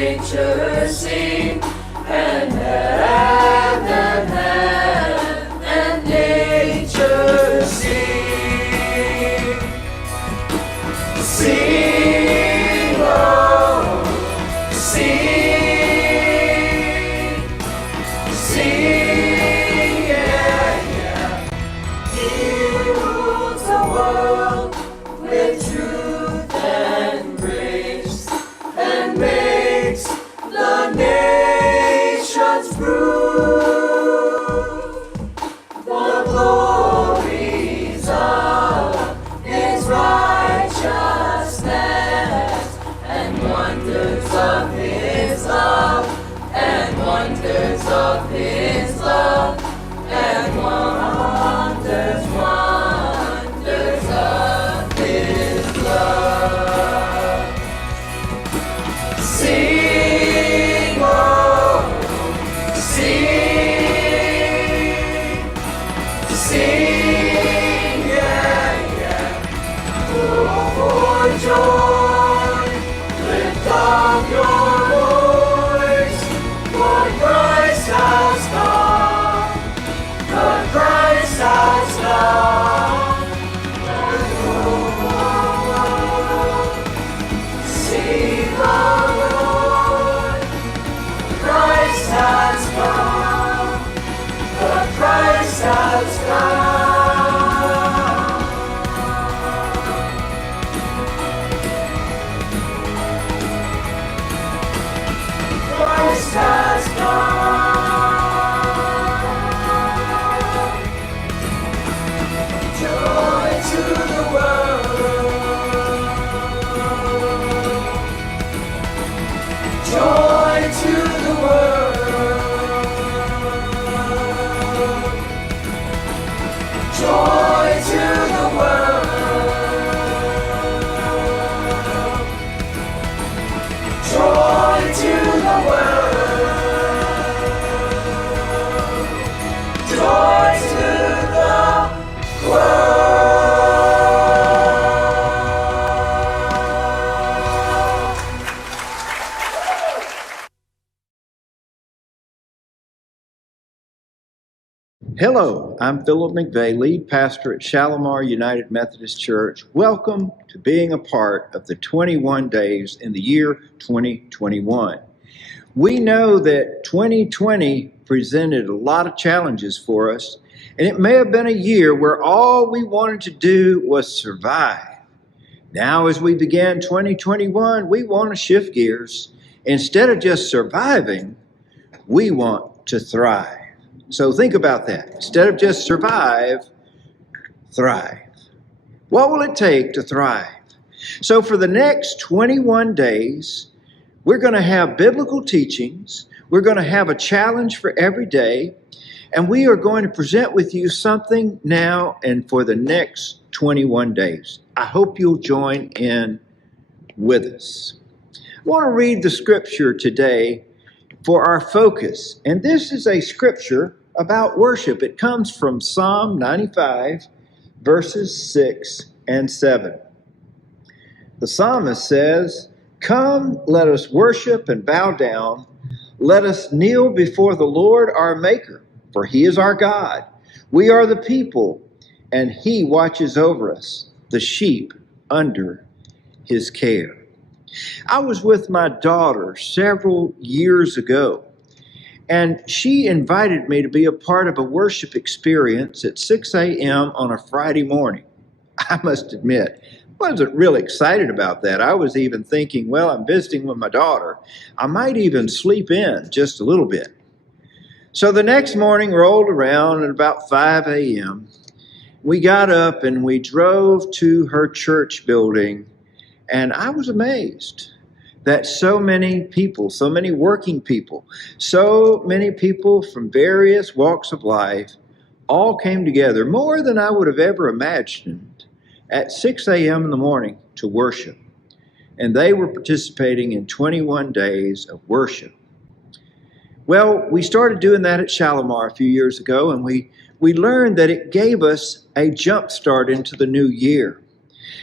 nature sing, and heaven and nature sing. Sing, oh, sing, sing, yeah, yeah. He rules the world with truth and grace, and makes the nations prove the glories of His righteousness, and wonders of His love, and wonders of His love, and wonders of His love. Sing, oh, sing, sing, yeah, yeah. Oh, joy, lift up your voice, for Christ has come, for Christ has come. Sing the Lord, Christ has come, for Christ has come. Christ has come. Joy to the world. Joy to the world. Joy to the world. Joy to the world. Joy to the world. Hello, I'm Philip McVeigh, lead pastor at Shalimar United Methodist Church. Welcome to being a part of the 21 days in the year 2021. We know that 2020 presented a lot of challenges for us, and it may have been a year where all we wanted to do was survive. Now, as we begin 2021, we want to shift gears. Instead of just surviving, we want to thrive. So think about that. Instead of just survive, thrive. What will it take to thrive? So for the next 21 days, we're going to have biblical teachings. We're going to have a challenge for every day. And we are going to present with you something now and for the next 21 days. I hope you'll join in with us. I want to read the scripture today for our focus. And this is a scripture about worship. It comes from Psalm 95, verses 6 and 7. The psalmist says, "Come, let us worship and bow down. Let us kneel before the Lord our Maker, for He is our God. We are the people, and He watches over us, the sheep under His care." I was with my daughter several years ago, and she invited me to be a part of a worship experience at 6 a.m. on a Friday morning. I must admit, I wasn't really excited about that. I was even thinking, well, I'm visiting with my daughter. I might even sleep in just a little bit. So the next morning rolled around at about 5 a.m. We got up and we drove to her church building, and I was amazed that so many people, so many working people, so many people from various walks of life all came together, more than I would have ever imagined, at 6 a.m. in the morning to worship. And they were participating in 21 days of worship. Well, we started doing that at Shalimar a few years ago, and we learned that it gave us a jump start into the new year.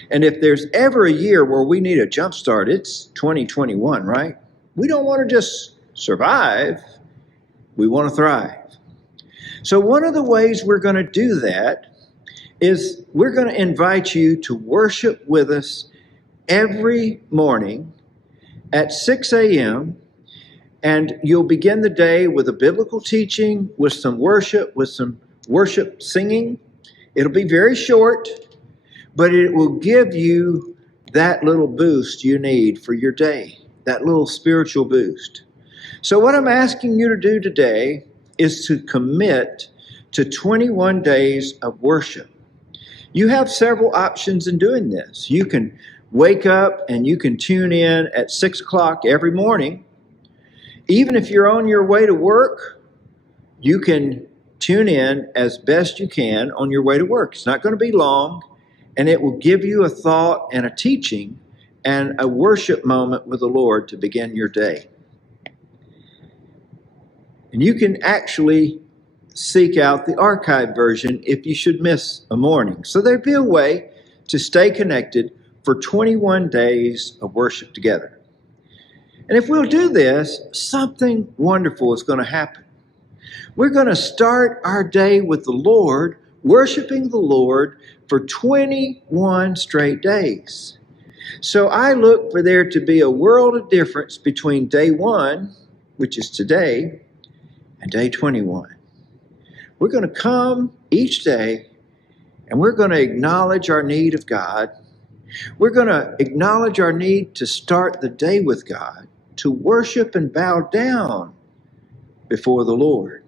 And if there's ever a year where we need a jump start, it's 2021, right? We don't want to just survive. We want to thrive. So one of the ways we're going to do that is we're going to invite you to worship with us every morning at 6 a.m. And you'll begin the day with a biblical teaching, with some worship singing. It'll be very short, but it will give you that little boost you need for your day, that little spiritual boost. So what I'm asking you to do today is to commit to 21 days of worship. You have several options in doing this. You can wake up and you can tune in at 6 o'clock every morning. Even if you're on your way to work, you can tune in as best you can on your way to work. It's not going to be long, and it will give you a thought and a teaching and a worship moment with the Lord to begin your day. And you can actually seek out the archived version if you should miss a morning. So there'd be a way to stay connected for 21 days of worship together. And if we'll do this, something wonderful is going to happen. We're going to start our day with the Lord, worshiping the Lord for 21 straight days. So I look for there to be a world of difference between day 1, which is today, and day 21. We're going to come each day and we're going to acknowledge our need of God. We're going to acknowledge our need to start the day with God, to worship and bow down before the Lord.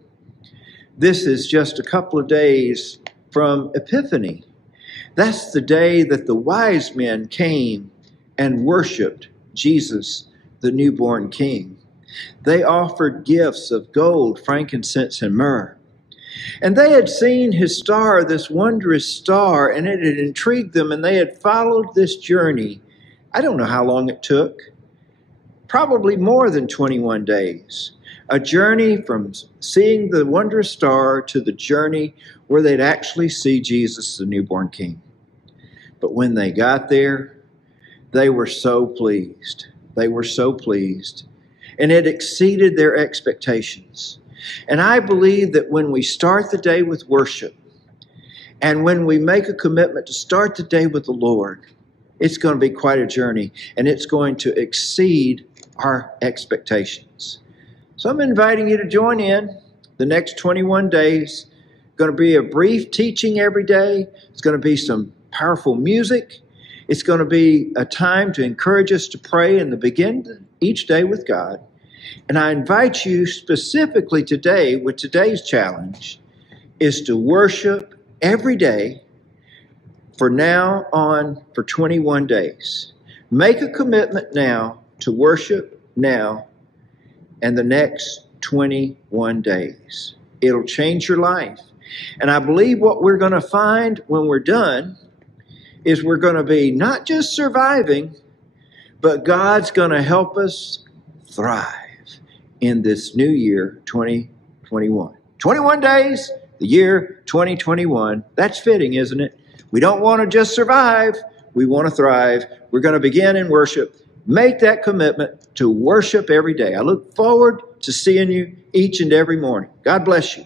This is just a couple of days from Epiphany. That's the day that the wise men came and worshiped Jesus, the newborn King. They offered gifts of gold, frankincense, and myrrh. And they had seen his star, this wondrous star, and it had intrigued them, and they had followed this journey. I don't know how long it took. Probably more than 21 days. A journey from seeing the wondrous star to the journey where they'd actually see Jesus, the newborn King. But when they got there, they were so pleased. They were so pleased. And it exceeded their expectations. And I believe that when we start the day with worship, and when we make a commitment to start the day with the Lord, it's going to be quite a journey, and it's going to exceed our expectations. So I'm inviting you to join in the next 21 days. It's going to be a brief teaching every day. It's going to be some powerful music. It's going to be a time to encourage us to pray and to begin each day with God. And I invite you specifically today, with today's challenge, is to worship every day for now on for 21 days. Make a commitment now to worship now and the next 21 days. It'll change your life. And I believe what we're going to find when we're done is we're going to be not just surviving, but God's going to help us thrive in this new year, 2021. 21 days, the year 2021. That's fitting, isn't it? We don't want to just survive. We want to thrive. We're going to begin in worship. Make that commitment to worship every day. I look forward to seeing you each and every morning. God bless you.